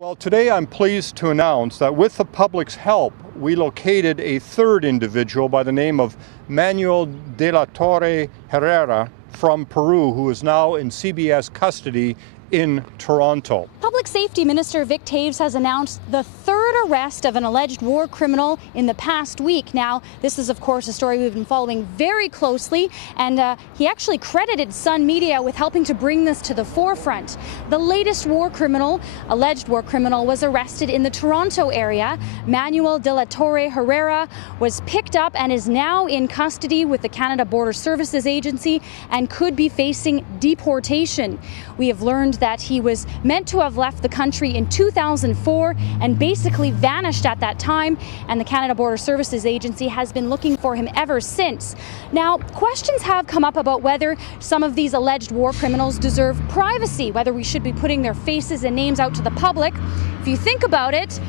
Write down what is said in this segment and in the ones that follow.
Well, today I'm pleased to announce that with the public's help, we located a third individual by the name of Manuel de la Torre Herrera from Peru, who is now in CBS custody in Toronto. Public Safety Minister Vic Toews has announced the third arrest of an alleged war criminal in the past week. Now, this is, of course, a story we've been following very closely, and he actually credited Sun Media with helping to bring this to the forefront. The latest alleged war criminal, was arrested in the Toronto area. Manuel de la Torre Herrera was picked up and is now in custody with the Canada Border Services Agency and could be facing deportation. We have learned that he was meant to have left the country in 2004 and basically vanished at that time, and the Canada Border Services Agency has been looking for him ever since. Now, questions have come up about whether some of these alleged war criminals deserve privacy, whether we should be putting their faces and names out to the public. If you think about it,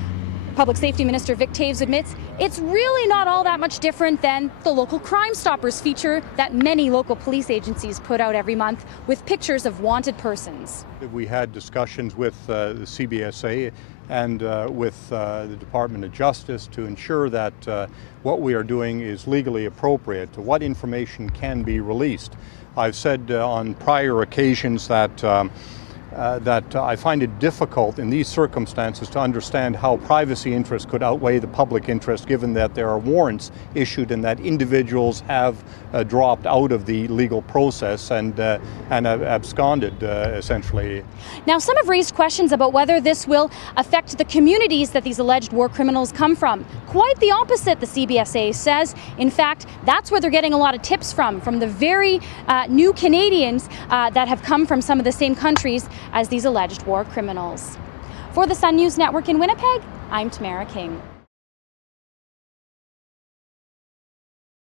Public Safety Minister Vic Toews admits it's really not all that much different than the local Crime Stoppers feature that many local police agencies put out every month with pictures of wanted persons. We had discussions with the CBSA and with the Department of Justice to ensure that what we are doing is legally appropriate, to what information can be released. I've said on prior occasions that I find it difficult in these circumstances to understand how privacy interests could outweigh the public interest, given that there are warrants issued and that individuals have dropped out of the legal process and have absconded, essentially. Now, some have raised questions about whether this will affect the communities that these alleged war criminals come from. Quite the opposite, the CBSA says. In fact, that's where they're getting a lot of tips from the very new Canadians that have come from some of the same countries as these alleged war criminals. For the Sun News Network in Winnipeg, I'm Tamara King.